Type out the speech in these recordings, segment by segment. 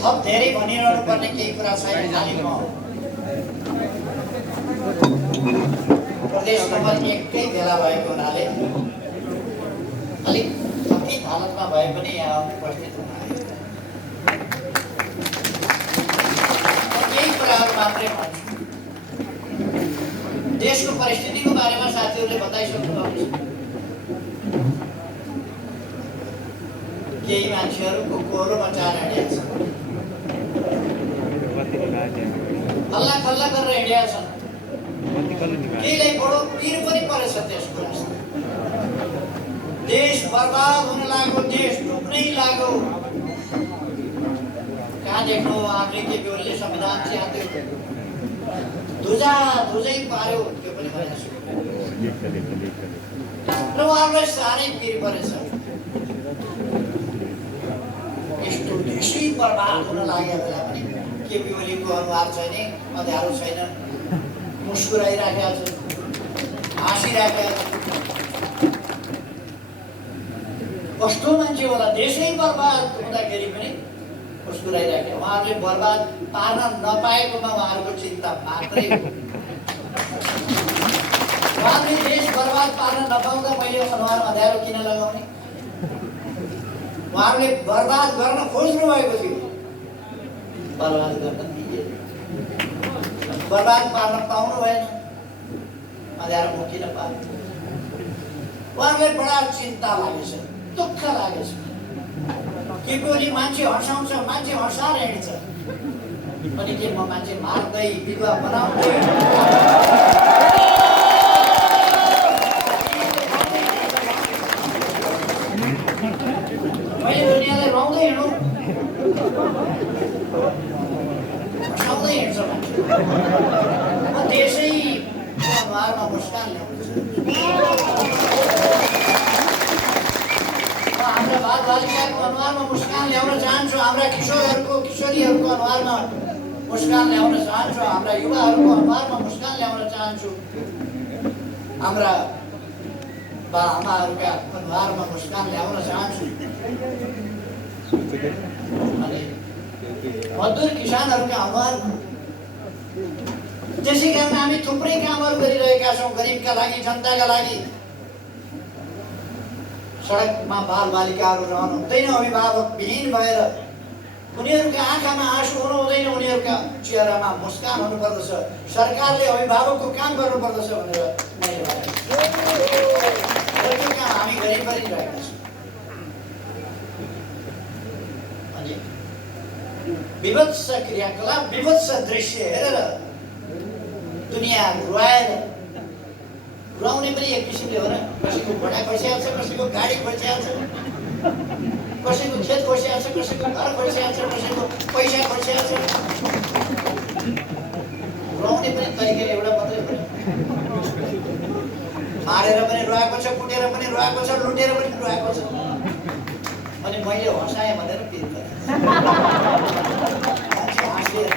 थप धेरै भनिरहनु पर्ने केही कुरा छैन। खालि म प्रदेश नम्बर 1 कै भेला भएको हुनाले अलिक थकित हालतमा भए पनि यहाँ उपस्थित हुनु केही कुराहरू मात्रै भन्छु। देशको परिस्थितिको बारेमा साथीहरूले बताइसक्नुभएको छ। केही मान्छेहरूको कोरो मचाएर हिँडेका छन्, हल्ला खल्ला गरेर हिँडेका छन्। केहीलाई बडो पिर पनि परेछ त्यस कुरामा। देश बर्बाद हुन लाग्यो, देश डुब्नै लाग्यो। कहाँ देख्नु हामीले के बेहोरले संविधान च्यात्यो, धुजै पार्यो, त्यो पनि भनेको छु। र उहाँहरूलाई साह्रै पिर परेछ। यस्तो देशै बर्बाद हुन लागेको बेला पनि के बेहोलीको अनुहार छैन, अँध्यारो छैन, मुस्कुराइराखेका छन्, हाँसिराखेका छन्। कस्तो मान्छे होला, देशै बर्बाद हुँदाखेरि पनि मुस्कुराइराखे। उहाँहरूले बर्बाद पार्न नपाएकोमा उहाँहरूको चिन्ता मात्रै हो। उहाँले देश बर्बाद पार्न नपाउँदा मैले अनुहार अँध्यारो किन लगाउने? उहाँहरूले बर्बाद गर्न खोज्नु भएको थियो, बर्बाद गर्न दिए, बर्बाद पार्न पाउनु भएन, अँध्यारो म किन पार्नु? उहाँहरूलाई बडा चिन्ता लागेछ, दुःख लागेछ। के कोली मान्छे हँसाउँछ, मान्छे हँसाएर हिँड्छ, अनि के म मान्छे मार्दै विधवा बनाउँदै मैले दुनियाँलाई रुवाउँदै हिँडौँ? हँसाउँदै हिँड्छ मान्छे। म देशै अनुहारमा मुस्कान ल्याउँछु। हाम्रा बालबालिकाको अनुहारमा मुस्कान ल्याउन चाहन्छु, हाम्रा किशोरीहरूको अनुहारमा मुस्कान ल्याउन चाहन्छु, हाम्रा युवाहरूको अनुहारमा मुस्कान ल्याउन चाहन्छु, हाम्रा बाआमाहरूका अनुहारमा मुस्कान ल्याउन चाहन्छु। अनि मजदुर किसानहरूका अनुहारमा। त्यसै कारण हामी थुप्रै कामहरू गरिरहेका छौँ गरिबका लागि, जनताका लागि। सडकमा बालबालिकाहरू रहनु हुँदैन, अभिभावकविहीन भएर उनीहरूका आँखामा आँसु हुनु हुँदैन, उनीहरूका चेहरामा मुस्कान हुनुपर्दछ। सरकारले अभिभावकको काम गर्नुपर्दछ भनेर मैले भने। त्यो काम हामी गरिरहेका छौँ। अनि विभत्स क्रियाकलाप, विभत्स दृश्य हेरेर दुनियाँ रुवाएर, रुवाउने पनि एक किसिमले हो र। कसैको घोडा खसिहाल्छ, कसैको गाडी खसिहाल्छ, कसैको खेत खसिहाल्छ, कसैको घर खसिहाल्छ, कसैको पैसा खसिहाल्छ। रुवाउने पनि तरिका एउटा मात्रै हो। मारेर पनि रुवाएको छ, कुटेर पनि रुवाएको छ, लुटेर पनि रुवाएको छ। अनि मैले हँसाएँ भनेर पिर गरेँ। मान्छे हाँसेर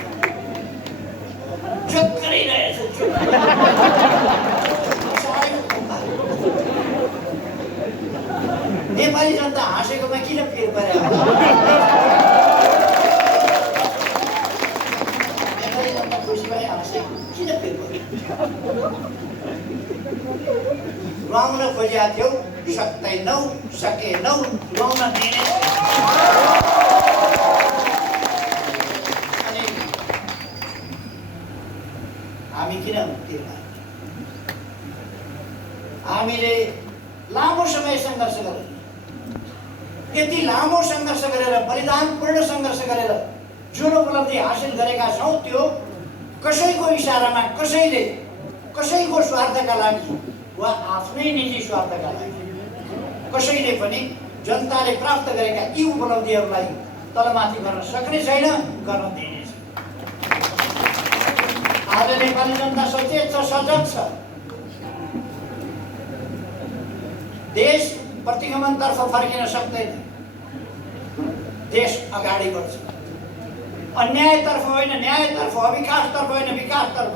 चुप गरिरहेछ, चुप। नेपाली जनता हाँसेकोमा किन पिर परे? नेपाली जनता खुसी भए हाँसेको किन पिर परे? रुवाउन खोजेका थियौ, सक्दैनौ, सकेनौ, रुवाउन दिने। अनि हामी किन पिर परे? हामीले लामो समय सङ्घर्ष गरेर, यति लामो सङ्घर्ष गरेर, बलिदानपूर्ण सङ्घर्ष गरेर जुन उपलब्धि हासिल गरेका छौँ, त्यो कसैको इसारामा, कसैको स्वार्थका लागि वा आफ्नै निजी स्वार्थका लागि कसैले पनि जनताले प्राप्त गरेका यी उपलब्धिहरूलाई तलमाथि गर्न सक्ने छैन, गर्न दिने छैन। आज नेपाली जनता सचेत छ, सजग छ। देश प्रतिगमनतर्फ फर्किन सक्दैन, देश अगाडि बढ्छ। अन्यायतर्फ होइन न्यायतर्फ, अविकासतर्फ होइन विकासतर्फ,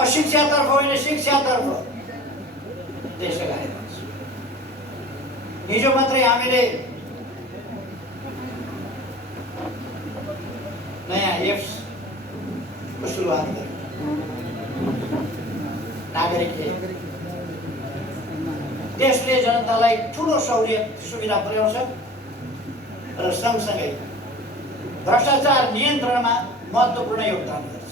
अशिक्षातर्फ होइन शिक्षातर्फ देश अगाडि बढ्छ। हिजो मात्रै हामीले IFs को सुरुवात गरे नागरिकले देशले जनतालाई ठुलो सहुलियत सुविधा पुर्याउँछ र सँगसँगै भ्रष्टाचार नियन्त्रणमा महत्त्वपूर्ण योगदान गर्छ।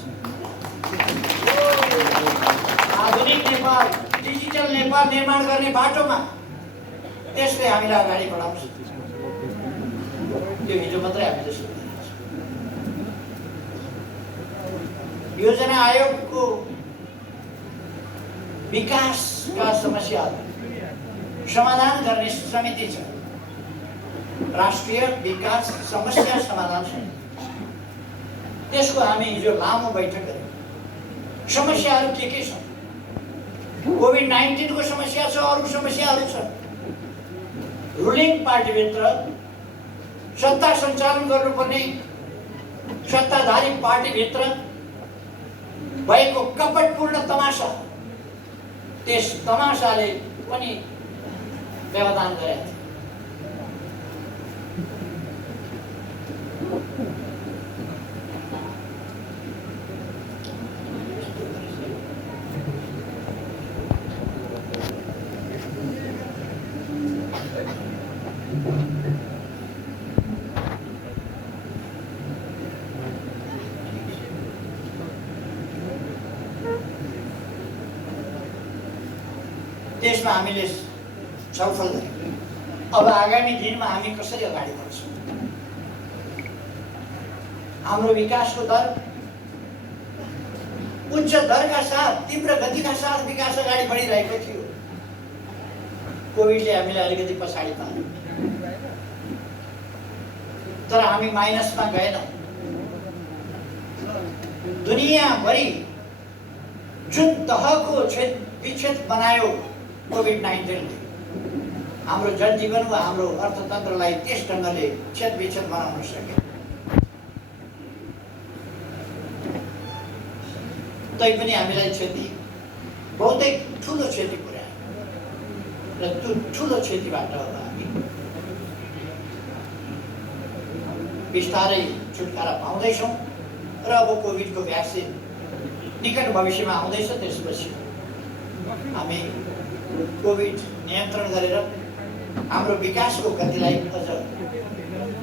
आधुनिक नेपाल, डिजिटल नेपाल निर्माण गर्ने बाटोमा त्यसले हामीलाई अगाडि बढाउँछ। त्यो हिजो मात्रै हामीले सुनेका छौँ। योजना आयोगको विकासका समस्याहरू समाधान गर्ने समिति छ, राष्ट्रिय विकास समस्या समाधान समिति। त्यसको हामी हिजो लामो बैठक गर्यौँ। समस्याहरू के छन्? कोभिड-19 को समस्या छ, अरू समस्याहरू छ। रुलिङ पार्टीभित्र सत्ता सञ्चालन गर्नुपर्ने सत्ताधारी पार्टीभित्र भएको कपटपूर्ण तमासा, त्यस तमासाले पनि व्यवधान गरेको थियो। त्यसमा हामीले छलफल गर्यौँ। अब आगामी दिनमा हामी कसरी अगाडि बढ्छौँ? हाम्रो विकासको दर उच्च दरका साथ, तीव्र गतिका साथ विकास अगाडि बढिरहेको थियो। कोभिडले हामीलाई अलिकति पछाडि पार्यो, तर हामी माइनसमा गएनौँ। दुनियाँभरि जुन तहको विच्छेद बनायो कोभिड-19 हाम्रो जनजीवन वा हाम्रो अर्थतन्त्रलाई त्यस ढङ्गले छेदविच्छेद बनाउन सक्यो। तैपनि हामीलाई क्षति, बहुतै ठुलो क्षति पुर्यायो र त्यो ठुलो क्षतिबाट अब हामी बिस्तारै छुटकारा पाउँदैछौँ र अब कोभिडको भ्याक्सिन निकट भविष्यमा आउँदैछ। त्यसपछि हामी कोभिड नियन्त्रण गरेर हाम्रो विकासको गतिलाई अझ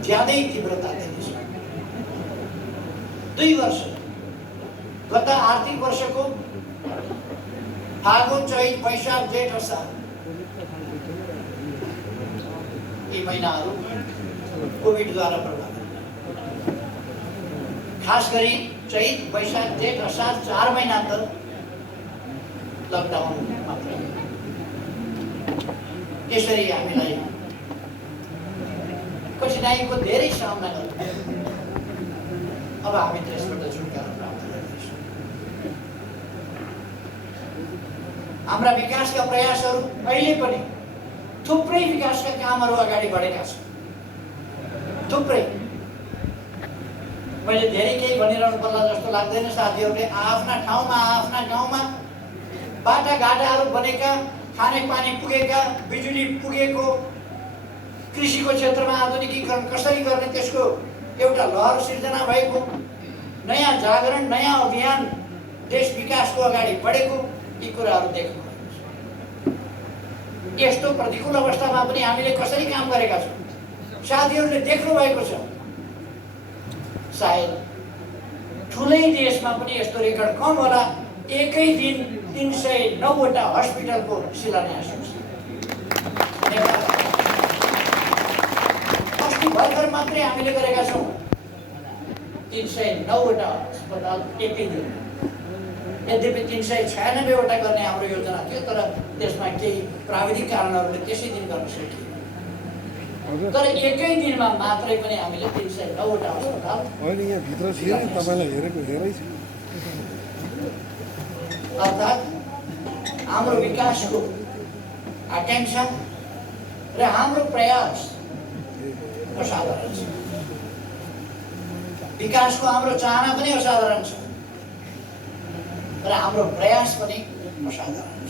ज्यादै तीव्रता दिनेछौँ। 2 वर्ष, गत आर्थिक वर्षको फागुन, चैत, वैशाख, जेठ, असार यी महिनाहरू कोभिडद्वारा प्रभावित। खास गरी चैत, वैशाख, जेठ, असार 4 महिना त लकडाउन मात्र। त्यसरी हामीलाई कठिनाइको धेरै सामना गर्नु। अब हामी त्यसबाट छुटकारा प्राप्त गर्दैछौँ। हाम्रा विकासका प्रयासहरू अहिले पनि थुप्रै विकासका कामहरू अगाडि बढेका छन्। थुप्रै, मैले धेरै केही भनिरहनु पर्ला जस्तो लाग्दैन। साथीहरूले आफ्ना ठाउँमा, आफ्ना गाउँमा बाटाघाटाहरू बनेका, खानेपानी पुगेका, बिजुली पुगेको, कृषिको क्षेत्रमा आधुनिकीकरण कसरी गर्ने त्यसको एउटा लहर सिर्जना भएको, नयाँ जागरण, नयाँ अभियान, देश विकासको अगाडि बढेको, यी कुराहरू देख्नु। यस्तो प्रतिकूल अवस्थामा पनि हामीले कसरी काम गरेका छौँ साथीहरूले देख्नु भएको छ। सायद ठुलै देशमा पनि यस्तो रेकर्ड कम होला। एकै दिन 309 वटा हस्पिटलको शिलान्यास हुन्छ। अस्ति भर्खर मात्रै हामीले गरेका छौँ 309 वटा अस्पताल एकै दिन। यद्यपि 396 वटा गर्ने हाम्रो योजना थियो, तर त्यसमा केही प्राविधिक कारणहरूले त्यसै दिन गर्न सकिएन। तर एकै दिनमा मात्रै पनि हामीले 309 वटा अस्पताल अर्थात् हाम्रो विकासको आकांक्षा र हाम्रो प्रयास असाधारण छ। विकासको हाम्रो चाहना पनि असाधारण छ र हाम्रो प्रयास पनि असाधारण छ।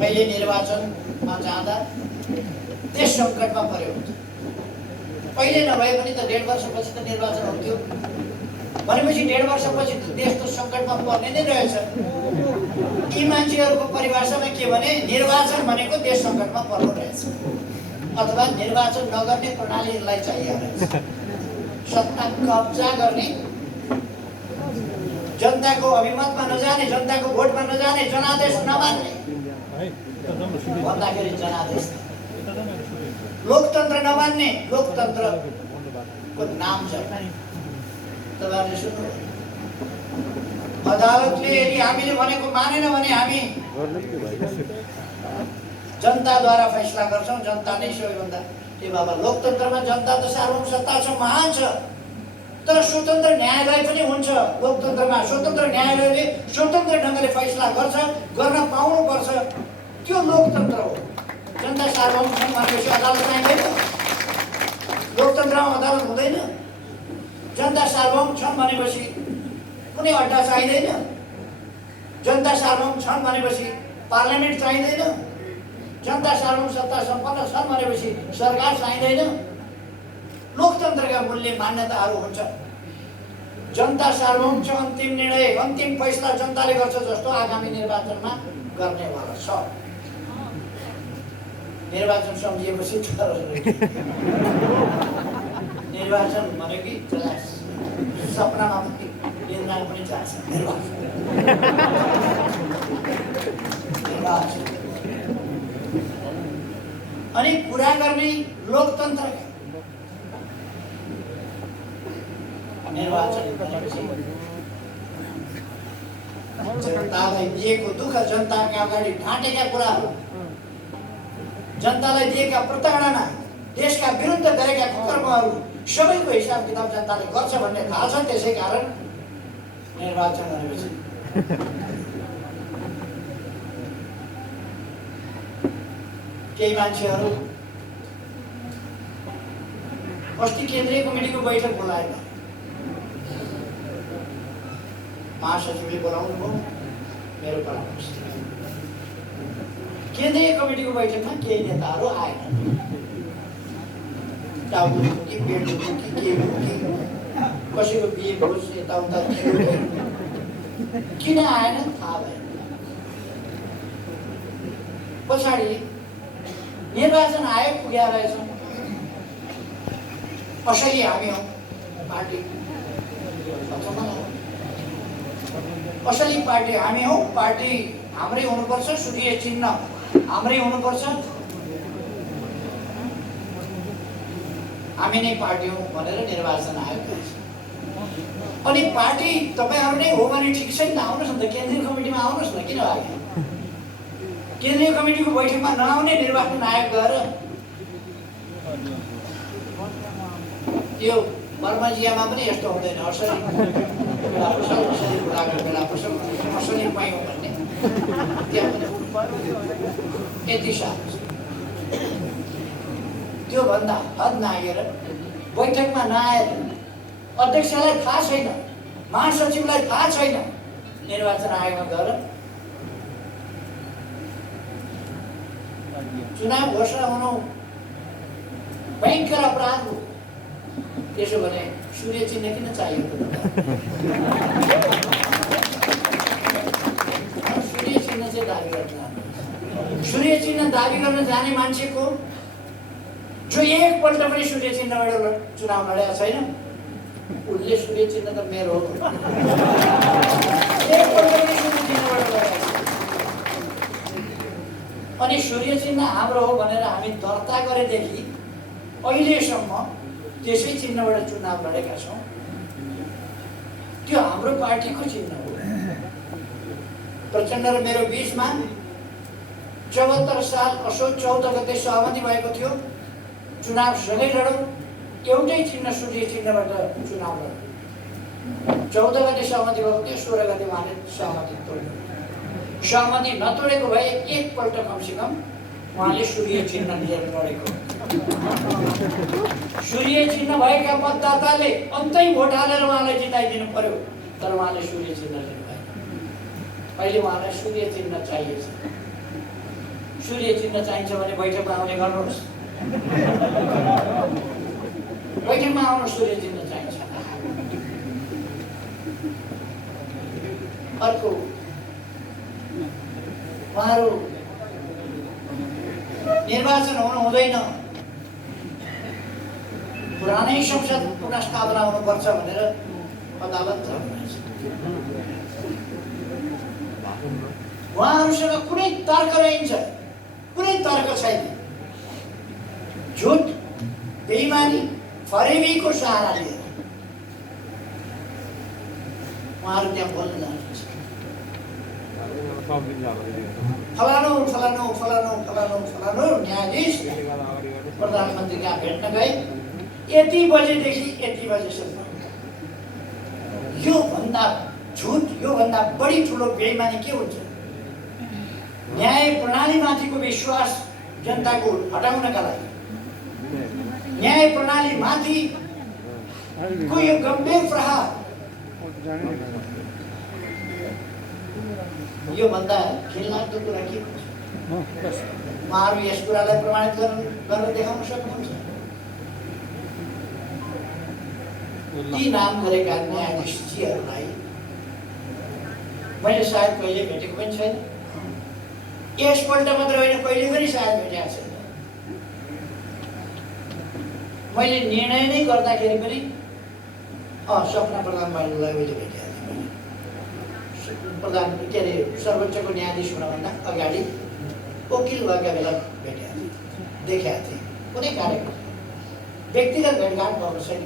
मैले निर्वाचनमा जाँदा देश सङ्कटमा पर्यो। पहिले नभए पनि त 1.5 वर्षपछि त निर्वाचन हुन्थ्यो भनेपछि 1.5 वर्षपछि त देश त सङ्कटमा पर्ने नै रहेछ। यी मान्छेहरूको परिभाषामा के भने निर्वाचन भनेको देश सङ्कटमा पर्नु रहेछ अथवा निर्वाचन नगर्ने प्रणालीलाई चाहिएको रहेछ। सत्ता कब्जा गर्ने, जनताको अभिमतमा नजाने, जनताको भोटमा नजाने, जनादेश नमान्ने भन्दाखेरि जनादेश लोकतन्त्र नमान्ने, लोकतन्त्रको नाम छ। तपाईहरुले सुन्नु, अदालतले यदि हामीले भनेको मानेन भने हामी जनताद्वारा फैसला गर्छौं। जनता नै सबैभन्दा के बाबा, लोकतन्त्रमा जनता त सार्वभौम सत्ता छ, महान छ, तर स्वतन्त्र न्यायालय पनि हुन्छ। लोकतन्त्रमा स्वतन्त्र न्यायालयले स्वतन्त्र ढङ्गले फैसला गर्छ, गर्न पाउनुपर्छ, त्यो लोकतन्त्र हो। जनता सार्वभौम छन् भनेपछि अदालत चाहिँदैन? लोकतन्त्रमा अदालत हुँदैन? जनता सार्वभौम छन् भनेपछि कुनै अड्डा चाहिँदैन? जनता सार्वभौम छन् भनेपछि पार्लियामेन्ट चाहिँदैन? जनता सार्वभौम सत्ता सम्पन्न छन् भनेपछि सरकार चाहिँदैन? लोकतन्त्रका मूल्य मान्यताहरू हुन्छ। जनता सार्वभौम छ, अन्तिम निर्णय, अन्तिम फैसला जनताले गर्छ जस्तो आगामी निर्वाचनमा गर्नेवाला छ। निर्वाचन सम्झिएपछि निर्वाचन भनेको कि सपनामा पनि निन्द्रामा पनि जान्छ। निर्वाचन अनि कुरा गर्ने लोकतन्त्रका निर्वाचन जनतालाई दिएको दुःख, जनताका अगाडि ढाँटेका कुराहरू, जनतालाई दिएका प्रताडना, देशका विरुद्ध गरेका कर्महरू सबैको हिसाब किताब जनताले गर्छ भन्ने थाहा छ। त्यसै कारण निर्वाचन भनेपछि केही मान्छेहरू अस्ति केन्द्रीय कमिटीको बैठक बोलाएन, महासचिवले बोलाउनु भयो, मेरो परामर्श। केन्द्रीय कमिटीको बैठकमा केही नेताहरू आएन, टाउको कि पेट कि के हो कि कसैको बिहे होस् यताउता किन आएन थाहा भएन। पछाडि निर्वाचन आयोग पुगेर रहेछ। असली हामी हौ पार्टी, असली पार्टी हामी हौ, पार्टी हाम्रै हुनुपर्छ, सूर्य चिन्ह हाम्रै हुनुपर्छ, हामी नै पार्टी हौ भनेर निर्वाचन आयोग गएछ। अनि पार्टी तपाईहरु नै हो भने ठिक छैन, आउनुहोस् न त केन्द्रीय कमिटीमा आउनुहोस् न। किन आएन? केन्द्रीय कमिटीको बैठकमा नआउने निर्वाचन आयोग गएर त्यो बर्माजियामा पनि यस्तो हुँदैन। असली बेला पसल, असली बुढाको बेला पसल, असली पाइयो भन्ने त्यहाँ पनि यति साह्रो। त्यो भन्दा हद नागेर बैठकमा नआएर, अध्यक्षलाई थाहा छैन, महासचिवलाई थाहा छैन, निर्वाचन आयोगमा गएर चुनाव घोषणा हुनु भयङ्कर अपराध हो। त्यसो भने सूर्य चिन्ह किन चाहियो त? सूर्य चिन्ह चाहिँ दाबी गर्न, सूर्य चिन्ह दाबी गर्न जाने मान्छेको जो एकपल्ट पनि सूर्य चिन्हबाट चुनाव लडेको छैन, उसले सूर्य चिन्ह त मेरो हो। एकपल्ट पनि सूर्य चिन्हबाट लडेको छैन। अनि सूर्य चिन्ह हाम्रो हो भनेर हामी दर्ता गरेदेखि अहिलेसम्म त्यसै चिन्हबाट चुनाव लडेका छौँ। त्यो हाम्रो पार्टीको चिन्ह हो। प्रचण्ड र मेरो बीचमा 74 साल असोज 14 गते सहमति भएको थियो, चुनाव सँगै लडौँ, एउटै चिन्ह सूर्य चिन्हबाट चुनाव लडौँ। 14 गते सहमति भएको थियो, 16 गते उहाँले सहमति तोड्यो। सहमति नतोडेको भए एकपल्ट कमसेकम उहाँले सूर्य चिन्ह लिएर लडेको। सूर्य चिन्ह भएका मतदाताले अन्तै भोट हालेर उहाँलाई जिताइदिनु पर्यो, तर उहाँले सूर्य चिन्ह लिनु भएन। अहिले उहाँलाई सूर्य चिन्ह चाहिएछ। सूर्य चिन्ह चाहिन्छ भने बैठकमा आउने गर्नुहोस्। बैठकमा आउनु सूर्य चिन्ह चाहिन्छ। अर्को उहाँहरू निर्वाचन हुनु हुँदैन, पुरानै संसद पुनः स्थापना हुनुपर्छ भनेर अदालत जानुहुन्छ। उहाँहरूसँग कुनै तर्क रहन्छ, कुनै तर्क छैन। झुट, बेइमानी, फरेबीको सहारा लिएर उहाँहरू त्यहाँ बोल्न जानुहुन्छ। फलानु फलानु फलानु फलानु फलानु न्यायाधीश प्रधानमन्त्री कहाँ भेट्न गए, यति बजेदेखि यति बजेसम्म। यो भन्दा झुट, यो भन्दा बढी ठुलो बेइमानी के हुन्छ? न्याय प्रणालीमाथिको विश्वास जनताको हटाउनका लागि, न्याय प्रणालीमाथि को यो गम्भीर प्रहार, यो भन्दा घिनलाग्दो कुरा के हुन्छ? उहाँहरू यस कुरालाई प्रमाणित गरेर देखाउन सक्नुहुन्छ? ती नाम गरेका न्यायाधीशजीहरूलाई मैले सायद कहिले भेटेको पनि छैन। यसपल्ट मात्र होइन, कहिले पनि सायद भेटेको छैन। मैले निर्णय नै गर्दाखेरि पनि सपना प्रधान मैले भेटेको थिएँ। प्रधान के अरे सर्वोच्चको न्यायाधीश हुनभन्दा अगाडि वकिल भएका बेला भेटेको थिएँ, देखेको थिएँ। कुनै कार्यक्रम व्यक्तिगत भेटघाट भएको छैन,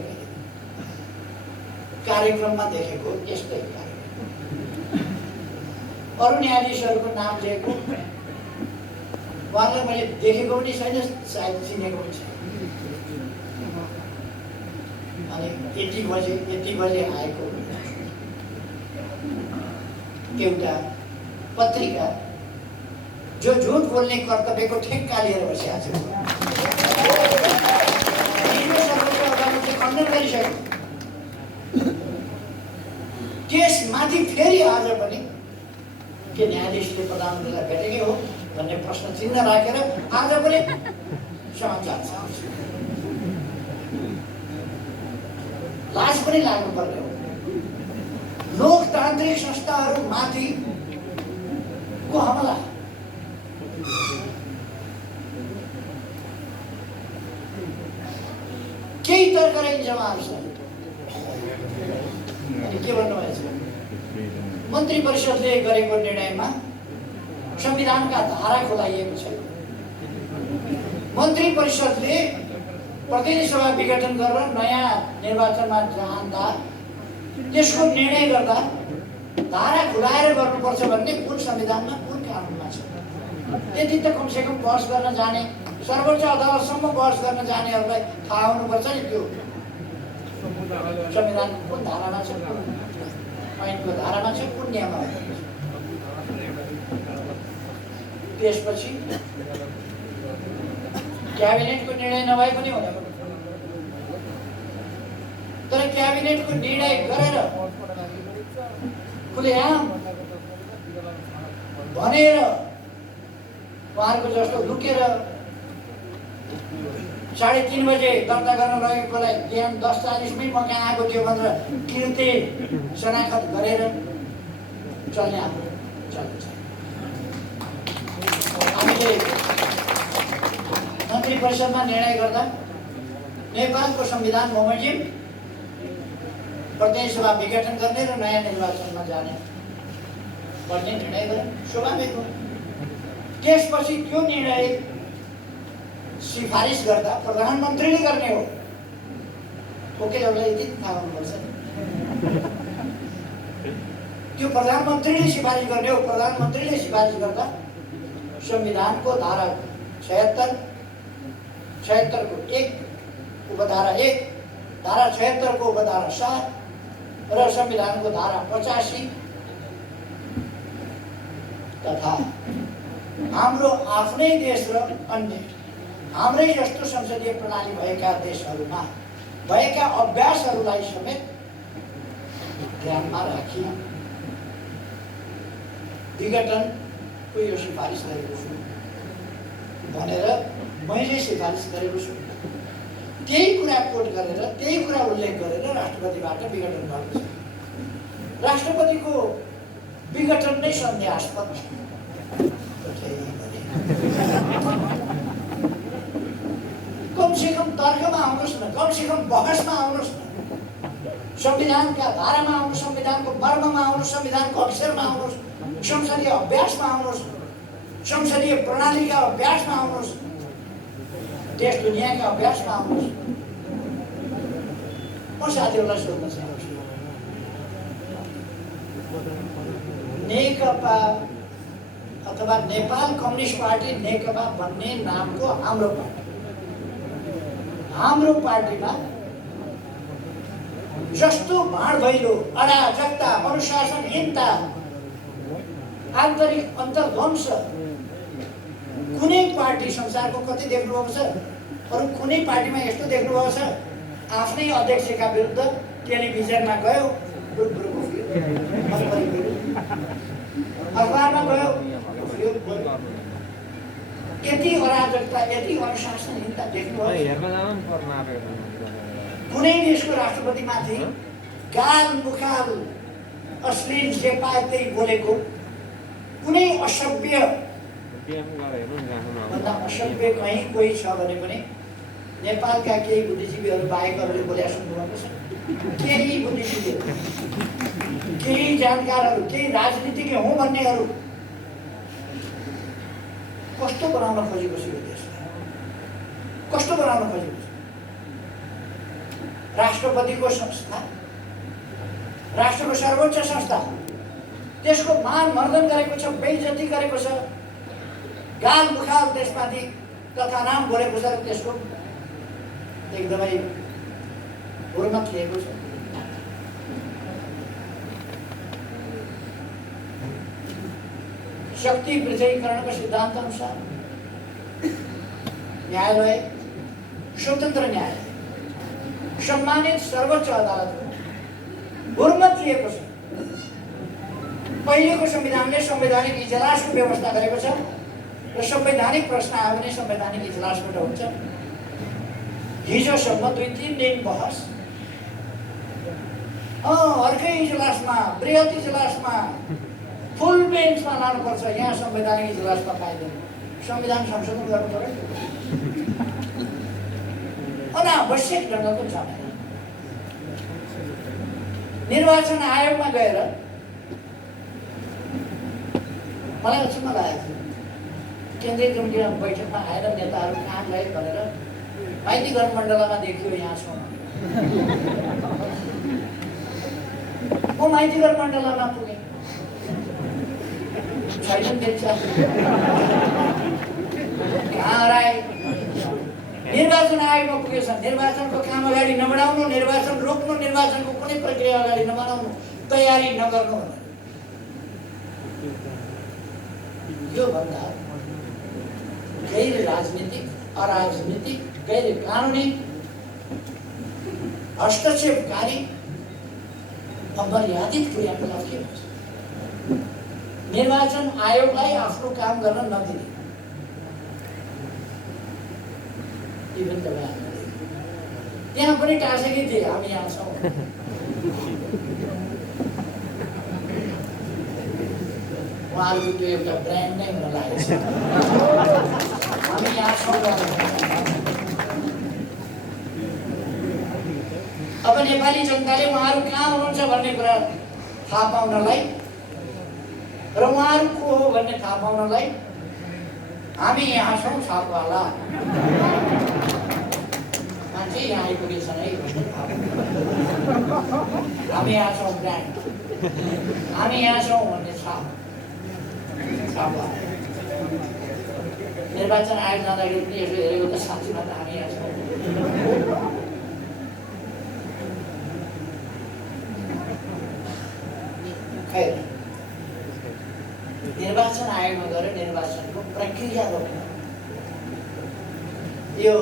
कार्यक्रममा देखेको यस्तै कार्यक्रम। अरू न्यायाधीशहरूको नाम लिएको उहाँलाई मैले देखेको पनि छैन, सायद चिनेको पनि छैन। अनि यति बजे आएको एउटा पत्रिका जो झुट बोल्ने कर्तव्यको ठेक्का लिएर बसिरहेको छ, सर्वोच्च अदालतले खण्डन गरिसक्यो। त्यसमाथि फेरि आज पनि के न्यायाधीशले प्रधानमन्त्रीलाई भेटेकै हो भन्ने प्रश्न चिन्ह राखेर आज पनि समाचार छ। लाज पनि लाग्नुपर्ने हो। लोकतान्त्रिक संस्थाहरूमाथि को हमला, केही तर्क रहन्छ उहाँहरूसँग। अनि के भन्नुभएछ? मन्त्री परिषदले गरेको निर्णयमा संविधानका धारा खुलाइएको छ। मन्त्री परिषदले प्रतिनिधि सभा विघटन गरेर नयाँ निर्वाचनमा जाँदा त्यसको निर्णय गर्दा धारा खुलाएर गर्नुपर्छ भन्ने कुन संविधानमा, कुन कानुनमा छ? त्यति त कमसेकम बहस गर्न जाने, सर्वोच्च अदालतसम्म बहस गर्न जानेहरूलाई थाहा हुनुपर्छ नि। त्यो संविधान कुन धारामा छ, ऐनको धारामा छ, कुन नियममा छ? त्यसपछि क्याबिनेटको निर्णय नभए पनि हुन पर्छ। तर क्याबिनेटको निर्णय गरेर खुलेआम भनेर उहाँहरूको जस्तो लुकेर 3:30 बजे दर्ता गर्न लगेकोलाई बिहान 10:40 मै म कहाँ आएको थियो भनेर किर्ते शनाखत गरेर चल्ने हाम्रो चल्छ। हामीले मन्त्री परिषदमा निर्णय गर्दा नेपालको संविधान बमोजिम प्रतिनिधि सभा विघटन गर्ने र नयाँ निर्वाचनमा जाने भन्ने निर्णय गरे, स्वाभाविक हो। त्यसपछि त्यो निर्णय सिफारिस गर्दा प्रधानमन्त्रीले गर्ने हो। वकिलहरूलाई यति थाहा हुनुपर्छ, त्यो प्रधानमन्त्रीले सिफारिस गर्ने हो। प्रधानमन्त्रीले सिफारिस गर्दा संविधानको धारा 76 को 1 उपधारा 1, धारा 76 को उपधारा 7 र संविधानको धारा 85 तथा हाम्रो आफ्नै देश र अन्य हाम्रै जस्तो संसदीय प्रणाली भएका देशहरूमा भएका अभ्यासहरूलाई समेत ध्यानमा राखी विघटनको यो सिफारिस गरेको छु। भनेर मैले सिफारिस गरेको छु। त्यही कुरा कोट गरेर, त्यही कुरा उल्लेख गरेर राष्ट्रपतिबाट विघटन भएको छ। राष्ट्रपतिको विघटन नै सन्देहास्पद छ। कमसेकम तर्कमा आउनुहोस् न, कमसेकम बहसमा आउनुहोस् न, संविधानका धारामा आउनुहोस्, संविधानको मर्ममा आउनुहोस्, संविधानको अक्षरमा आउनुहोस्, संसदीय अभ्यासमा आउनुहोस्, संसदीय प्रणालीका अभ्यासमा आउनुहोस्, देश दुनियाँका अभ्यासमा आउनुहोस्। म साथीहरूलाई सोध्न चाहन्छु, नेकपा अथवा नेपाल कम्युनिस्ट पार्टी नेकपा भन्ने नामको हाम्रो पार्टीमा जस्तो भाँडभैलो, अराजकता, अनुशासनहीनता, आन्तरिक अन्तर्ध्वंस कुनै पार्टी संसारको कति देख्नुभएको छ? अरू कुनै पार्टीमा यस्तो देख्नुभएको छ? आफ्नै अध्यक्षका विरुद्ध टेलिभिजनमा गयो, अखबारमा गयो, यति अराजकता, यति अनुशासनहीनता देख्नुभयो? कुनै देशको राष्ट्रपतिमाथि गाल मुखाल अश्लील जे पाए त्यही बोलेको, कुनै असभ्य भन्दा असभ्य कहीँ कोही छ भने पनि नेपालका केही बुद्धिजीवीहरू बाहेकहरूले बोल्या सुन्नुभएको छ? केही बुद्धिजीवीहरू, केही जानकारहरू, केही राजनीतिज्ञ हुँ भन्नेहरू कस्तो बनाउन खोजेको छ यो देशलाई? कस्तो बनाउन खोजेको छ? राष्ट्रपतिको संस्था, राष्ट्रको सर्वोच्च संस्था, त्यसको मान मर्दन गरेको छ, बेइज्जती गरेको छ, गाल मुखाल त्यसमाथि कथा नाम बोलेको छ, त्यसको एकदमै हुर्मत लिएको छ। शक्ति पृथकीकरणको सिद्धान्त अनुसार न्यायालय स्वतन्त्र न्यायालय, सम्मानित सर्वोच्च अदालतको हुर्मत लिएको छ। पहिलेको संविधानले संवैधानिक इजलासको व्यवस्था गरेको छ र संवैधानिक प्रश्न आयो भने संवैधानिक इजलासबाट हुन्छ। हिजोसम्म 2-3 दिन बहस, अर्कै इजलासमा, बृहत इजलासमा, फुल बेन्चमा लानुपर्छ, यहाँ संवैधानिक इजलासमा पाइँदैन। संविधान संशोधन गर्नु पर्यो। अनावश्यक ढङ्गको झमेला। निर्वाचन आयोगमा गएर मलाई अचम्म लागेको थियो, केन्द्रीय कमिटीमा बैठकमा आएर नेताहरू कहाँ गए भनेर माइती घर मण्डलमा देखियो यहाँ छौँ। म माइती घर मण्डलमा पुगेँ, छैन देख्छ, कहाँ हराए? निर्वाचन आयोगमा पुगेछ। निर्वाचनको काम अगाडि नबढाउनु, निर्वाचन रोक्नु, निर्वाचनको कुनै प्रक्रिया अगाडि नबढाउनु, तयारी नगर्नु भनेर। यो भन्दा गैर राजनीतिक, अराजनीतिक, गैर कानुनी, हस्तक्षेपकारी, अमर्यादित क्रियाकलाप के हुन्छ? निर्वाचन आयोगलाई आफ्नो काम गर्न नदिने। त्यहाँ पनि टाँसेकै थिए, हामी यहाँ छौँ। उहाँहरूको त्यो एउटा ब्रान्ड नै हुन लागेको छ, हामी यहाँ छौँ। अब नेपाली जनताले उहाँहरू कहाँ हुनुहुन्छ भन्ने कुरा थाहा पाउनलाई र उहाँहरू को हो भन्ने थाहा पाउनलाई हामी यहाँ छौँ। छापवाला मान्छे यहाँ आइपुगेछन् है, हामी यहाँ छौँ, ब्रान्ड, हामी यहाँ छौँ भन्ने छाप। निर्वाचन आयोग जाँदाखेरि पनि यसो हेरेको त साँच्चीमा त हामी यहाँ छौँ। खैर, निर्वाचन आयोगमा गएर निर्वाचनको प्रक्रिया रोक्नु। यो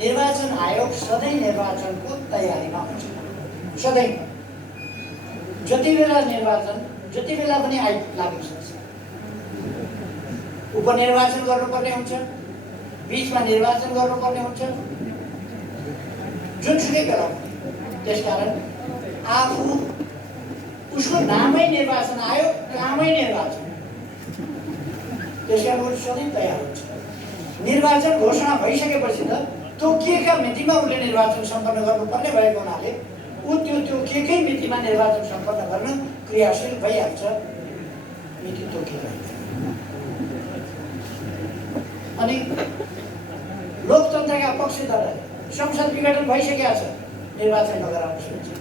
निर्वाचन आयोग सधैँ निर्वाचनको तयारीमा हुन्छ, सधैँ। जति बेला निर्वाचन जति बेला पनि लाग्न सक्छ। उपनिर्वाचन गर्नुपर्ने हुन्छ, बीचमा निर्वाचन गर्नुपर्ने हुन्छ, जुनसुकै बेला। त्यसकारण आफू उसको नामै निर्वाचन आयो, कामै निर्वाचन, त्यसकारण ऊ सधैँ तयार हुन्छ। निर्वाचन घोषणा भइसकेपछि त तोकिएका मितिमा उसले निर्वाचन सम्पन्न गर्नुपर्ने भएको हुनाले ऊ त्यो केकै मितिमा निर्वाचन सम्पन्न गर्न क्रियाशील भइहाल्छ। मिति तोकिएको अनि लोकतन्त्रका पक्षधर संसद विघटन भइसकेका छ, निर्वाचन नगराउनु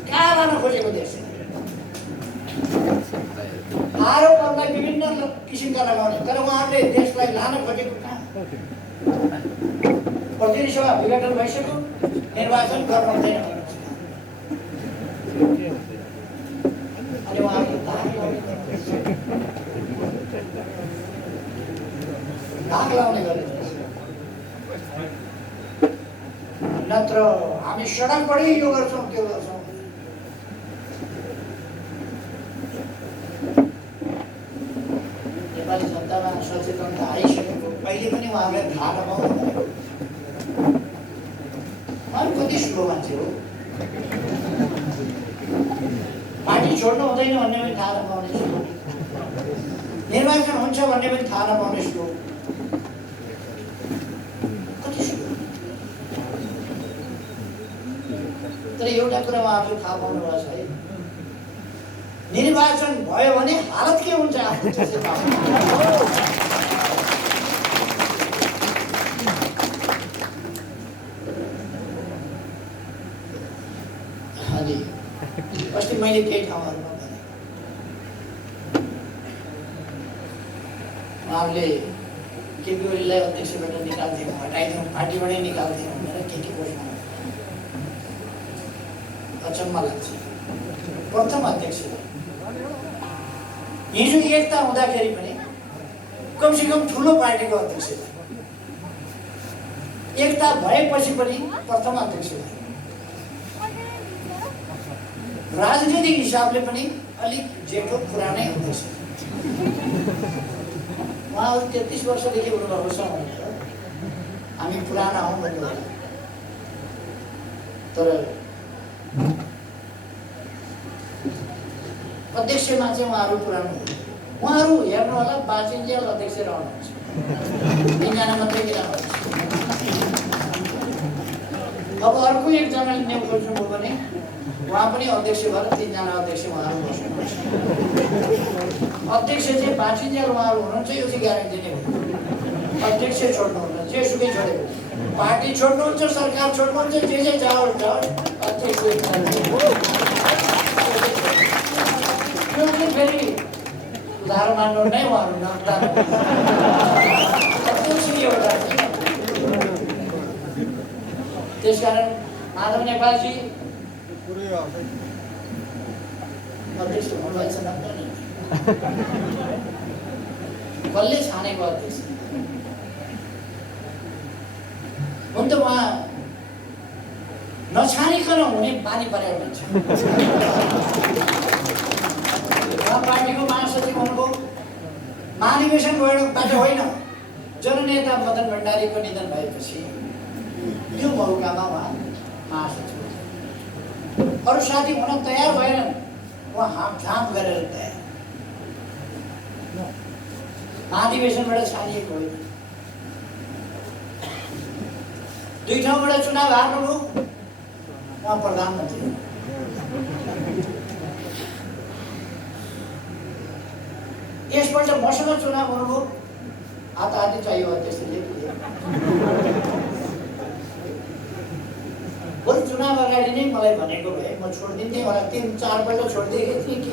कहाँ लान खोजेको देश आरोपहरूलाई विभिन्न किसिमका लगाउने, तर उहाँहरूले देशलाई लान खोजेको कहाँ? प्रतिनिधि सभा विघटन भइसक्यो, निर्वाचन गर्नु हुँदैन अनि उहाँहरूले दाग लाउने गरेको। नत्र हामी सडकबाटै यो गर्छौँ त्यो गर्छौँ। नेपाली जनतामा सचेतनता आइसकेको अहिले पनि उहाँहरूलाई थाहा नपाउनु भएको। उहाँहरू कति स्लो मान्छे हो, पार्टी छोड्नु हुँदैन भन्ने पनि थाहा नपाउने स्लो, निर्वाचन हुन्छ भन्ने पनि थाहा नपाउने स्लो, कति स्लो। तर एउटा कुरा उहाँहरूले थाहा पाउनु भएको छ है, निर्वाचन भयो भने हालत के हुन्छ आफ्नो त्यसै थाहा पाउनु। अनि अस्ति मैले केही ठाउँहरूमा भने उहाँहरूले केपी ओलीलाई अध्यक्षबाट निकाल्थ्यौँ, हटाइदिउँ, पार्टीबाटै निकाल्थ्यौँ भनेर के घोषणा अचम्म लाग्छ। प्रथम अध्यक्षलाई हिजो एकता हुँदाखेरि पनि कमसेकम ठुलो पार्टीको अध्यक्षलाई, एकता भएपछि पनि प्रथम अध्यक्षलाई, राजनीतिक हिसाबले पनि अलिक जेठो पुरानै अध्यक्ष, उहाँहरू 33 वर्षदेखि हुनुभएको छ भनेर हामी पुराना हौँ भन्नु। तर अध्यक्षमा चाहिँ उहाँहरू पुरानो, उहाँहरू हेर्नु होला बाचिन्जेल अध्यक्ष रहनुहुन्छ, 3 जना मात्रै किन हुन्छ। अब अर्को एकजना लिने खोज्नुभयो भने उहाँ पनि अध्यक्ष भएर 3 जना अध्यक्ष उहाँहरू बस्नुहुन्छ। अध्यक्ष चाहिँ बाचिन्जेल उहाँहरू हुनुहुन्छ, यो चाहिँ ग्यारेन्टी नै हो। अध्यक्ष छोड्नुहुन्छ, जेसुकै छोडेको, पार्टी छोड्नुहुन्छ, सरकार छोड्नुहुन्छ, जे जाओस् अध्यक्ष फेरि सुधार मान्नु नै उहाँहरू एउटा। त्यसकारण माधव नेपालजी अध्यक्ष हुनुभएछ न, कसले छानेको अध्यक्ष हुन त उहाँ नछानिकन हुने बानी परेको मान्छे। उहाँ पार्टीको महासचिव हुनुभयो, महाधिवेशन गएबाट होइन, जननेता मदन भण्डारीको निधन भएपछि त्यो मौकामा उहाँ महासचिव, अरू साथी हुन तयार भएनन्, उहाँ हामझाम गरेर तयार, महाधिवेशनबाट छानिएको होइन। 2 ठाउँबाट चुनाव हार्नुभयो, उहाँ प्रधानमन्त्री। यसपल्ट मसँग चुनाव हुनुभयो, हात चाहियो अध्यक्षले। बरु चुनाव अगाडि नै मलाई भनेको भए म छोडिदिन्थेँ होला, 3-4 पल्ट छोडिदिएकै थिएँ कि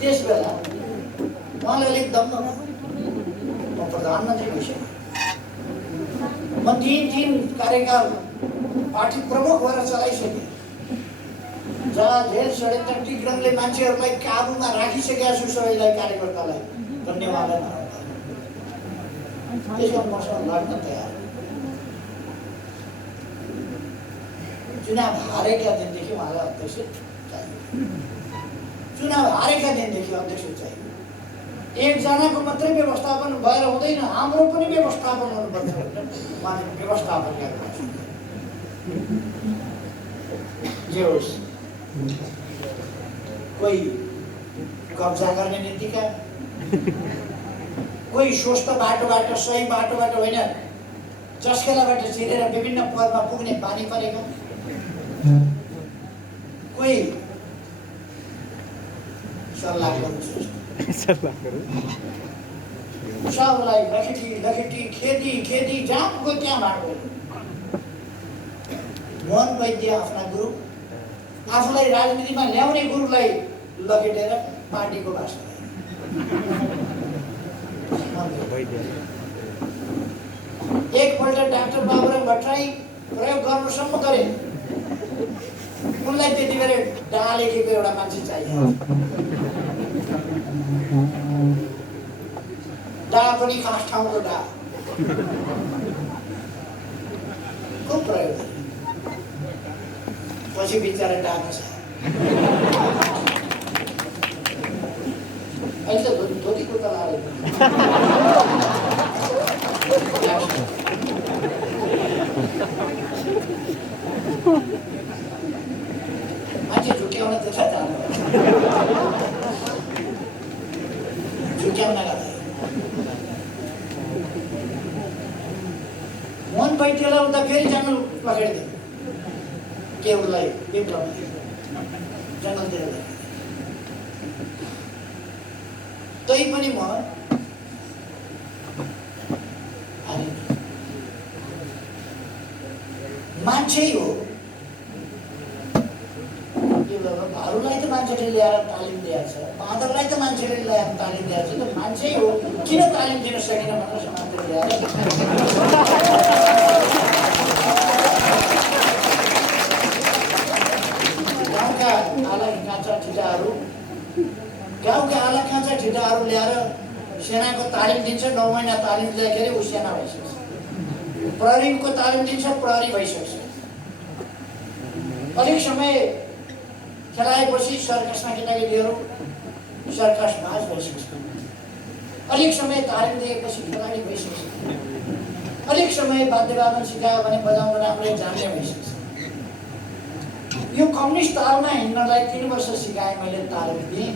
त्यस बेला उहाँले अलिक दम्म, म प्रधानमन्त्री भइसकेँ, म 3 कार्यकाल पार्टी प्रमुख भएर चलाइसकेँ, जहाँ जेल षड्यन्त्र टिक्रमले मान्छेहरूलाई काबुमा राखिसकेका छु, सबैलाई कार्यकर्तालाई धन्यवाद। त्यसमा मसँग लड्न तयार। चुनाव हारेका दिनदेखि उहाँलाई अध्यक्ष चाहियो। चुनाव हारेका दिनदेखि अध्यक्ष चाहियो। एकजनाको मात्रै व्यवस्थापन भएर हुँदैन, हाम्रो पनि व्यवस्थापन हुनुपर्छ भनेर उहाँले व्यवस्थापन गर्नुहुन्छ। जे होस्, कोही कब्जा गर्ने नीतिका, कोही स्वस्थ बाटोबाट, सही बाटोबाट होइन, जसखेलाबाट चिरेर विभिन्न पदमा पुग्ने बानी परेका, कोही सल्लाह गर्नु सबलाई लखेटी खेती जहाँ पुग्यो त्यहाँ बाटो। मोहन वैद्य आफ्ना गुरु, आफूलाई राजनीतिमा ल्याउने गुरुलाई लखेटेर पार्टीको भाषा। एकपल्ट डाक्टर बाबुराम भट्टराई प्रयोग गर्नुसम्म गरे, उनलाई त्यति बेला डा लेखेको एउटा मान्छे चाहियो। डा पनि खास ठाउँको डा को प्रयोग गरे, पछि बिचरा डाको छ। अहिले त धोती कुर्ता लगाएर मान्छे झुक्याउन त्यता जानु, झुक्याउन मोहन वैद्यलाई उता फेरि जानु पक्रिदियो, के उसलाई विप्लव जङ्गलतिर लग्यो। तै पनि म मान्छे हो, भालुलाई त मान्छेले ल्याएर तालिम दिएको छ, बाँदरलाई त मान्छेले ल्याएर तालिम दिएको छ, त मान्छे हो किन तालिम दिन सकेन भनेर समाजले ल्याएर गाउँका आला काँचा ठिटाहरू ल्याएर सेनाको तालिम दिन्छ। 9 महिना तालिम दिँदाखेरि ऊ सेना भइसक्छ। प्रहरीको तालिम दिन्छ, प्रहरी भइसक्छ। अलिक समय खेलाएपछि सर्कसमा केटाकेटीहरू सर्कस बाज भइसक्छ। अलिक समय तालिम दिएपछि खेलाडी भइसक्छ। अलिक समय वाद्यवादन सिकायो भने बजाउन राम्ररी जान्ने भइसक्छ। यो कम्युनिस्ट तालमा हिँड्नलाई 3 वर्ष सिकाएँ मैले, तालिम दिएँ।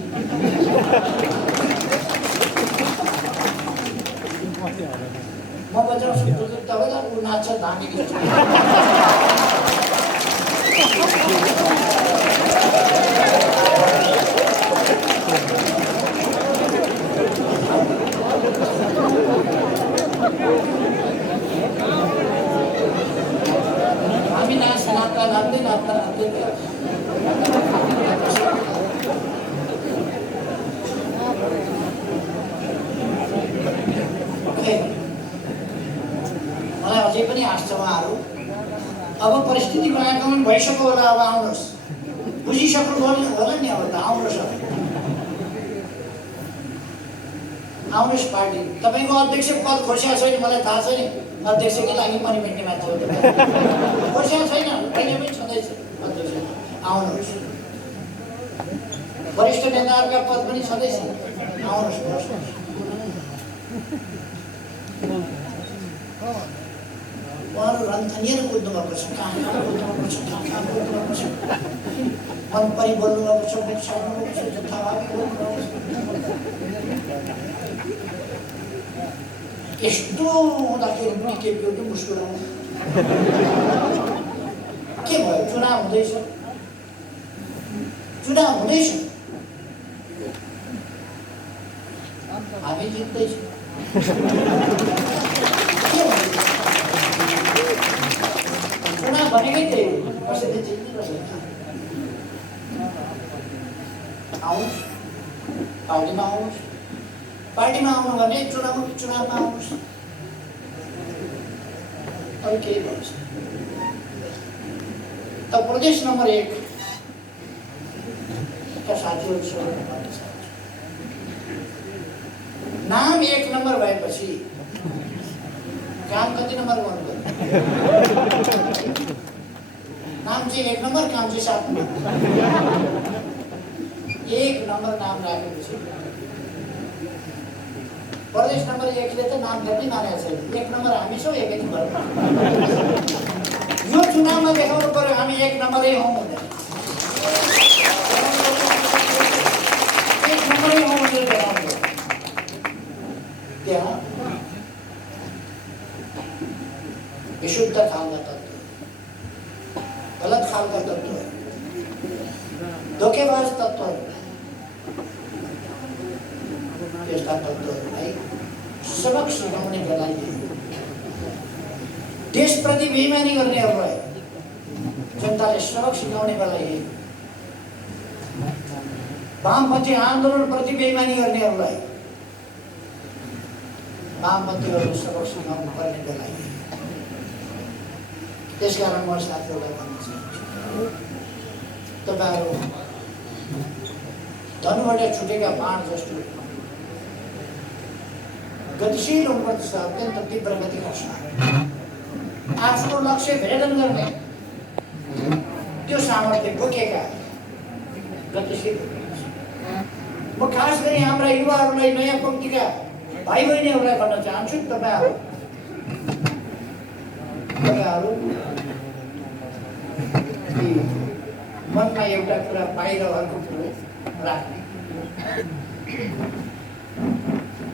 म बजाउँछु तपाईँलाई, ऊ नाच्छ धामी गीत। हामी नाच्दा नाच्दै मलाई अझै पनि आश छ उहाँहरू अब परिस्थितिको आगमन भइसक्यो होला। अब आउनुहोस्, बुझिसक्नु होला नि, अब त आउनुहोस्, आउनुहोस् पार्टी। तपाईँको अध्यक्ष पद खोसिया छैन, मलाई थाहा छ नि, अध्यक्षकै लागि पनि भेट्ने मान्छे हो। खोसिया छैन, कहिले पनि छँदैछ अध्यक्ष। आउनुहोस्, वरिष्ठ नेताहरूका पद पनि छँदैछ, आउनुहोस्। उहाँहरू रन्थनिएर कुद्नुभएको छ, कहाँ कुद्नुभएको छ, कहाँ कुद्नुभएको छ, मन परि बोल्नुभएको छ, मुख छाड्नुभएको छ, जथाभावी बोल्नुभएको छ। यस्तो हुँदाखेरि पनि के त्यो मुस्कुराउनु के भयो? चुनाव हुँदैछ, हामी जित्दैछौँ। चुनाव भनेकै त्यही हो, कसैले जित्नु पर्छ। आउनुहोस्, पार्टीमा आउनुहोस्, पार्टीमा आउनु भने चुनावमा आउनुहोस्, अरू केही भन्छ। त प्रदेश नम्बर 1 का साथीहरू नाम 1 नम्बर भएपछि काम कति नम्बर गर्नु? नाम चाहिँ 1 नम्बर, काम चाहिँ 7 नम्बर। 1 नम्बर नाम राखेको छु। प्रदेश नम्बर 1 ले त नाम पनि मानेको छैन। 1 नम्बर हामी छौँ, 1 नम्बर यो चुनावमा देखाउनु पर्यो हामी 1 नम्बरै हौँ भनेर। 1 नम्बरै हौँ भनेर देखाउनु पर्यो। त्यहाँ विशुद्ध खालका तत्त्व, गलत खालका तत्त्व, धोकेबाज तत्त्वहरू, त्यस्ता तत्त्वहरूलाई सबक सिकाउने बेला देशप्रति बेइमानी गर्नेहरूलाई जनताले सबक सिकाउने बेला यही। वामपन्थी आन्दोलनप्रति बेइमानी गर्नेहरूलाई वामपन्थीहरूले सबक सिकाउनु पर्ने बेला यही। त्यसकारण म साथीहरूलाई भन्न चाहन्छु, तपाईँहरू धनबाट छुटेका बाण जस्तो गतिशील हुनुपर्छ, अत्यन्त तीव्र गतिका साथ आफ्नो लक्ष्य भेदन गर्ने त्यो सामर्थ्य बोकेका गतिशील हुनुपर्छ। म खास गरी हाम्रा युवाहरूलाई, नयाँ पङ्क्तिका भाइ बहिनीहरूलाई भन्न चाहन्छु, तपाईँहरू मनमा एउटा कुरा बाहिर अर्को कुरो राख्ने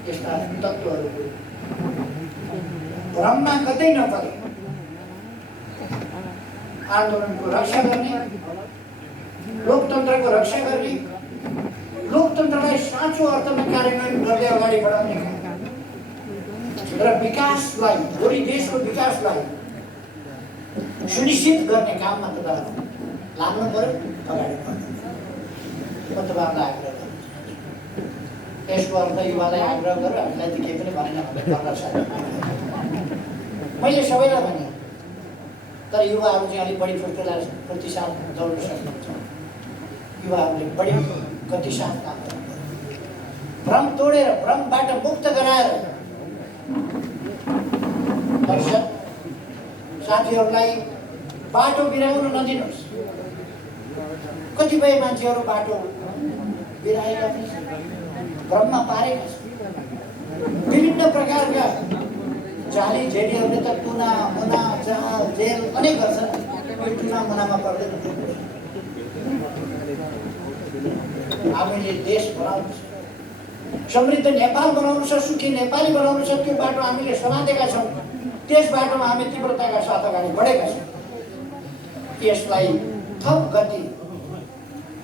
यस्ता तत्त्वहरूको भ्रममा कतै नपरे आन्दोलनको रक्षा गर्ने, लोकतन्त्रको रक्षा गर्ने, लोकतन्त्रलाई साँचो अर्थमा कार्यान्वयन गर्दै अगाडि बढाउने र विकासलाई, भोलि देशको विकासलाई सुनिश्चित गर्ने काममा तपाईँहरू लाग्नु पर्यो, अगाडि बढ्नु। म तपाईँहरूलाई आग्रह गर्छु, यसको अर्थ युवालाई आग्रह गरेर हामीलाई त केही पनि भनेन भने मैले सबैलाई भने, तर युवाहरू चाहिँ अलिक बढी प्रतिशत दौड्न सक्नुहुन्छ। युवाहरूले बढी गतिसाथ काम गर्नु, भ्रम तोडेर, भ्रमबाट मुक्त गराएर साथीहरूलाई बाटो बिराउन नदिनुहोस्। कतिपय मान्छेहरू बाटो बिराएका भ्रममा पारेका छन्। विभिन्न प्रकारका जाली झेलीहरूले त टुना मुना जाल जेल अनेक गर्छन्, टुना मुनामा पर्दैन। हामीले देश बनाउनु छ, समृद्ध नेपाल बनाउनु छ, सुखी नेपाली बनाउनु छ, त्यो बाटो हामीले समातेका छौँ। त्यस बाटोमा हामी तीव्रताका साथ अगाडि बढेका छौँ। यसलाई थप गति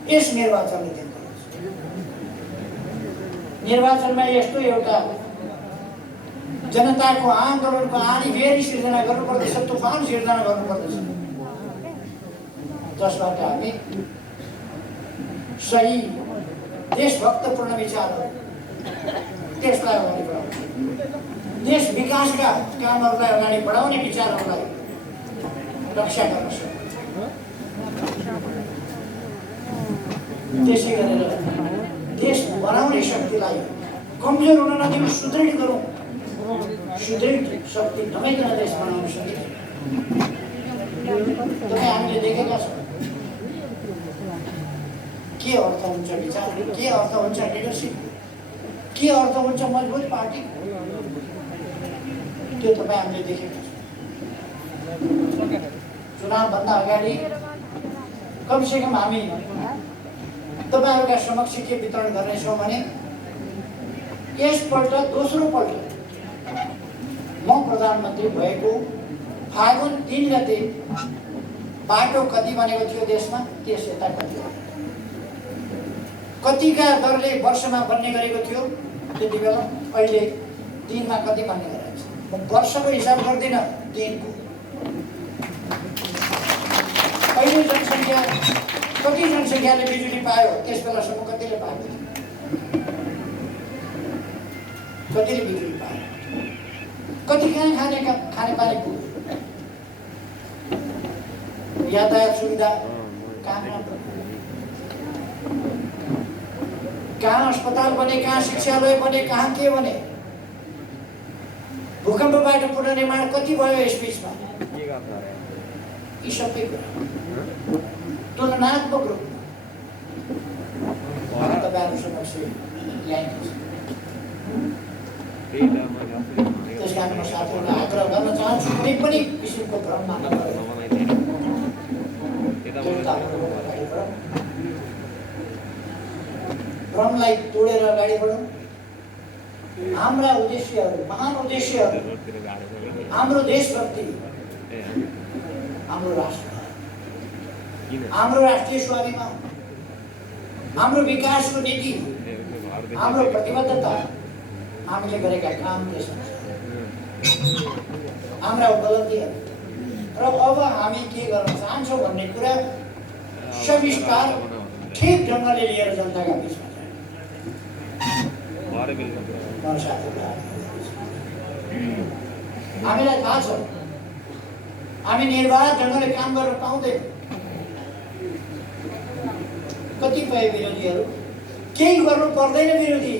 यस निर्वाचनले दिनुपर्छ। निर्वाचनमा यस्तो एउटा जनताको आन्दोलनको आँधीबेहरी सिर्जना गर्नुपर्दछ, तुफान सिर्जना गर्नुपर्दछ, जसबाट हामी सही देशभक्तपूर्ण विचारहरू त्यसलाई अगाडि बढाउँछ, देश विकासका कामहरूलाई अगाडि बढाउने विचारहरूलाई रक्षा गर्न सक्छ। त्यसै गरेर देश बनाउने शक्तिलाई कमजोर हुन नदिउँ, सुदृढ गरौँ। सुदृढ शक्ति नभइकन देश बनाउन सकिन्छ। तपाईँ हामीले देखेका छौँ के अर्थ हुन्छ विचार, के अर्थ हुन्छ लिडरसिप, के अर्थ हुन्छ मजबुत पार्टी, त्यो तपाईँ हामीले देखेका छौँ। चुनावभन्दा अगाडि कमसेकम हामी तपाईँहरूका समक्ष के वितरण गर्नेछौँ भने यसपल्ट दोस्रो पल्ट म प्रधानमन्त्री भएको फागुन 3 गते बाटो कति बनेको थियो देशमा, त्यस यता कतिका दरले वर्षमा बन्ने गरेको थियो त्यति बेला, अहिले दिनमा कति बन्ने गरेको छ। म वर्षको हिसाब गर्दिनँ, दिनको। अहिले जनसङ्ख्या कति जनसङ्ख्याले बिजुली पायो, त्यस बेलासम्म कतिले पायो, कतिले बिजुली पायो, कति कहाँ खानेपानी पुग्यो, यातायात सुविधा कहाँ अस्पताल बने, कहाँ शिक्षालय बने, कहाँ के बने, भूकम्पबाट पुनर्निर्माण कति भयो यस बिचमा, यी सबै कुरा तुलनात्मक रूपमा तपाईँहरू समक्ष ल्याइन्छ। त्यस कारण म साथीहरूलाई आग्रह गर्न चाहन्छु, कुनै पनि किसिमको भ्रममा नपरेर भ्रमलाई तोडेर अगाडि बढौँ। हाम्रा उद्देश्यहरू, महान उद्देश्यहरू, हाम्रो देशभक्ति, हाम्रो राष्ट्र, हाम्रो राष्ट्रिय स्वाभिमान, हाम्रो विकासको नीति, हाम्रो प्रतिबद्धता, हामीले गरेका काम हाम्रा उपलब्धिहरू र अब हामी के गर्न चाहन्छौँ भन्ने कुरा सविस्तार ठिक ढङ्गले लिएर जनताका बिचमा हामीलाई थाहा छ हामी निर्वाध ढङ्गले काम गर्न पाउँदैन। कतिपय विरोधीहरू केही गर्नु पर्दैन, विरोधी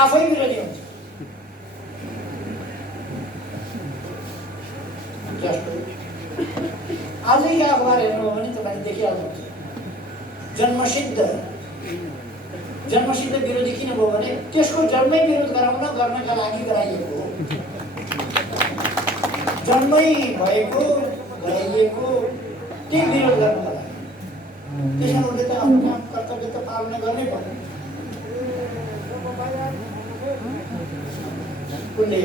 आफै विरोधी हुन्छ। जस्तो आजैको अखबार हेर्नुभयो भने तपाईँले देखिहाल्नुहुन्छ, जन्मसिद्ध विरोधी किन भयो भने त्यसको जन्मै विरोध गर्नका लागि गराइएको हो। जन्मै भएको गराइएको त्यही विरोध गर्नका लागि। त्यसमा उसले त आफ्नो काम कर्तव्य त पालना गर्नै पर्यो। उनले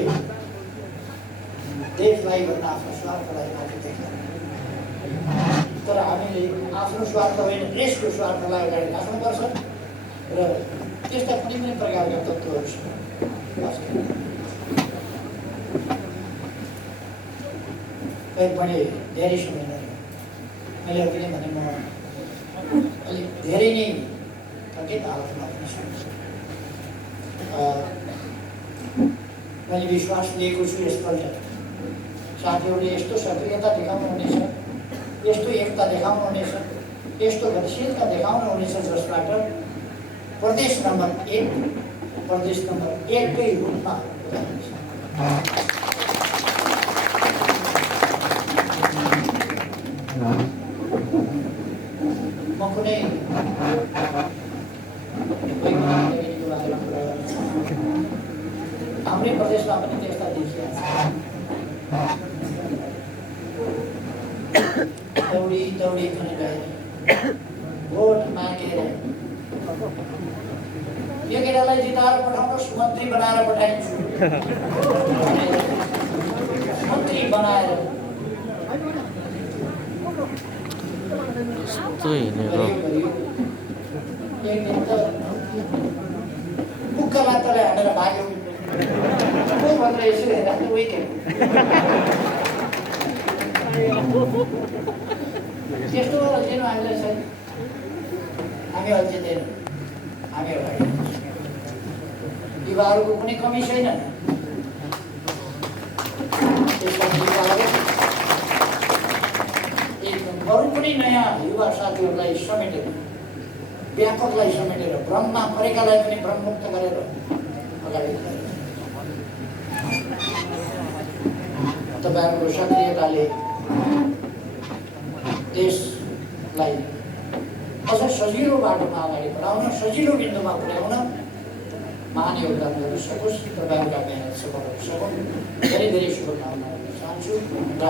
देशलाई भन्दा आफ्नो स्वार्थलाई माथि देख्छ, तर हामीले आफ्नो स्वार्थ होइन देशको स्वार्थलाई अगाडि राख्नुपर्छ र त्यस्ता कुनै पनि प्रकारका तत्त्वहरूसँग मैले धेरै समय मैले अघि नै भने म अलिक धेरै नै कठिन हालतमा पनि छु। मैले विश्वास लिएको छु यसपल्ट साथीहरूले यस्तो सक्रियता देखाउनुहुनेछ, यस्तो एकता देखाउनुहुनेछ, यस्तो गतिशीलता देखाउनुहुनेछ जसबाट प्रदेश नम्बर 1 कै रूपमा म कुनै हाम्रै प्रदेशमा पनि त्यस्ता देखिया दौडी पनि गएर भोट मागेर यो केटालाई जिताएर पठाउनुहोस्, मन्त्री बनाएर पठाइन्छु, मन्त्री बनाएर मुक्का मात्रले हालेर भाग्यो भनेर यसो हेर्दा विकेट त्यस्तो अल्झिनु हामीलाई छैन। हामी अल्झिँदैनौँ, हामी अगाडि युवाहरूको कुनै कमी छैन। अरू पनि नयाँ युवा साथीहरूलाई समेटेर, व्यापकलाई समेटेर, भ्रममा परेकालाई पनि भ्रममुक्त गरेर अगाडि तपाईँहरूको सक्रियताले देशलाई अझ सजिलो बाटोमा अगाडि बढाउन, सजिलो बिन्दुमा पुर्याउन महान योगदान गर्न सकोस्, तपाईँहरूका मेहनत सफल हुन सकुन्। धेरै धेरै शुभकामना गर्न चाहन्छु र